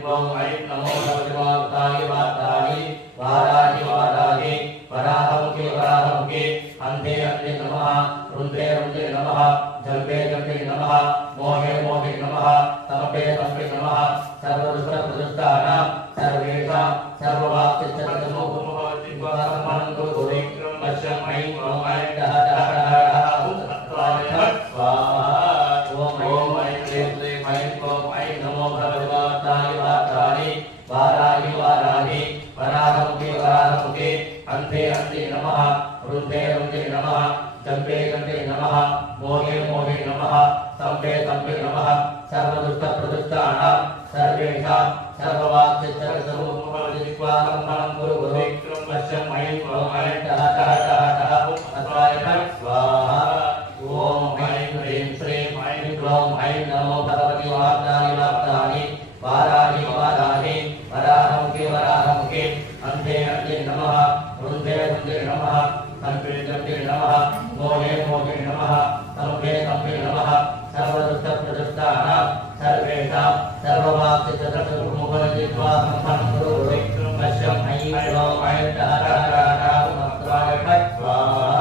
क्लों ऐं नमो भगवते वाताय वाताय वाराहि वाराहि वराहमुखे वराहमुखे अन्धे अन्धे नमः रुद्रे रुद्रे नमः जल्पे जल्पे नमः मोहे मोहे नमः तमपे तमपे नमः सर्वदुष्टप्रदुष्टानां सर्वेषां सर्ववाक्यचरतमोपमभवतिवासमनं कुरु वश्यं ऐं क्लों ऐं डः डः डः डः स्वाहा ॐ ऐं क्लीं क्लीं ऐं क्लों ऐं नमो भगवते वाताय वाताय वाराहि वाराहि वराहमुखे वराहमुखे अन्धे अन्धे नमः रुद्रे रुद्रे नमः जम्बे जम्बे नमः मोहे मोहे नमः तम्बे तम्बे नमः सर्वदुष्टप्रदुष्टानां सर्वेषां सर्ववाक्यचरतमोपमभवतिवासमनं कुरु वश्यं ऐं क्लों ऐं डः डः डः डः स्वाहा ॐ ऐं क्लीं श्रीं ऐं क्लों ऐं नमो भगवते वाताय वाताय वाराहि वाराहि वराहमुखे वराहमुखे अन्धे अन्धे नमः रुद्रे रुद्रे नमः तम्बे तम्बे नमः मोहे मोहे नमः तम्बे तम्बे नमः सर्वदुष्टप्रदुष्टानां सर्वेषां सर्ववाक्यचरतमोपमभवतिवासमनं कुरु वश्यं ऐं क्लों ऐं डः डः डः स्वाहा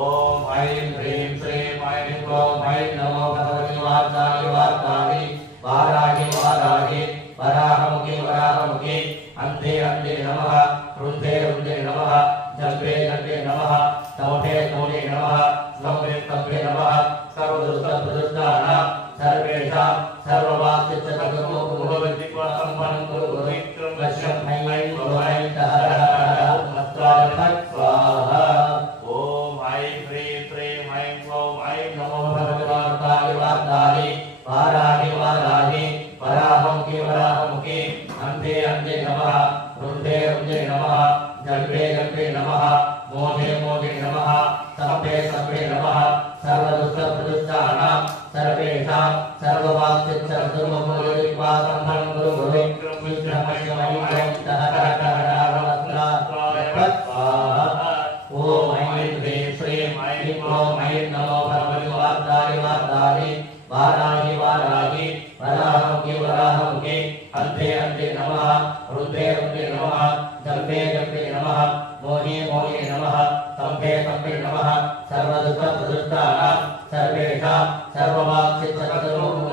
ॐ ऐं ह्रीं श्रीं ऐं क्लों ऐं नमो भगवते वाताय वाताय वाराहि वाराहि वराहमुखे वराहमुखे अन्धे अन्धे नमः रुद्रे रुद्रे नमः जल्पे जल्पे नमः तमोढे तमोढे नमः स्तम्भे स्तम्भे नमः सर्वदुष्टप्रदुष्टानां सर्वेषां सर्ववाक्यचरतमोपमभवतिवासमनं कुरु वश्यं ऐं क्लों ऐं डः डः डः स्वाहा ॐ ऐं ह्रीं श्रीं ऐं क्लों ऐं नमो भगवते वाताय वाताय वाराहि वाराहि वराहमुखे वराहमुखे अन्धे अन्धे नमः रुद्रे रुद्रे नमः जल्पे जल्पे नमः मोहे मोहे नमः तम्बे तम्बे नमः सर्वदुष्टप्रदुष्टानां सर्वेषां सर्ववाक्यचरतमोपमभवतिवासमनं कुरु वश्यं ऐं क्लों डः डः डः स्वाहा ॐ ऐं ह्रीं श्रीं ऐं क्लों ऐं नमो भगवते वाताय वाताय वाराहि वाराहि वराहमुखे वराहमुखे अन्धे अन्धे नमः रुद्रे रुद्रे नमः जल्पे जल्पे नमः मोहे मोहे नमः तम्बे तम्बे नमः सर्वदुष्टप्रदुष्टानां सर्वेषां सर्ववाक्यचरतमोपमभवतिवासमनं